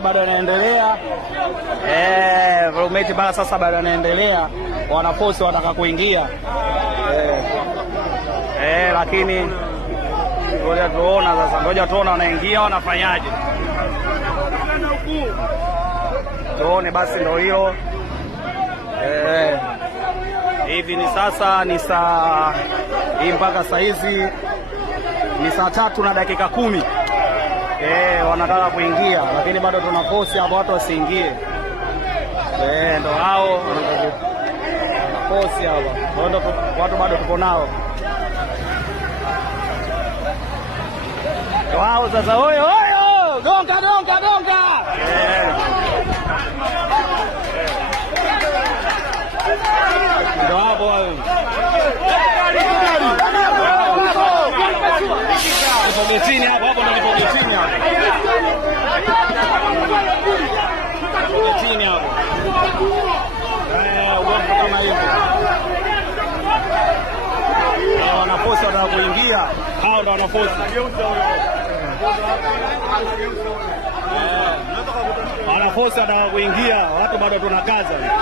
Bado yanaendelea mechi mpaka sasa bado yanaendelea, wanaforce wataka kuingia lakini ngoja tuona sasa, ngoja tuona wanaingia wanafanyaje, tuone basi. Ndio hiyo hivi ni sasa ni saa hii mpaka saa hizi ni saa 3 na dakika 10. Wanataka kuingia lakini bado tuna force hapo watu wasiingie. Ndio hao force hapo. Ndio watu bado tuko nao. Ndio hao sasa, oyo gonga. Ndio hapo wao. Getini hapo ndio nipo getini hapo. Getini hapo. Ugongo kama hivyo. Wanaforce wanataka kuingia. Hao ndio wanaforce. Wanaforce wanataka kuingia. Watu bado tunakaza.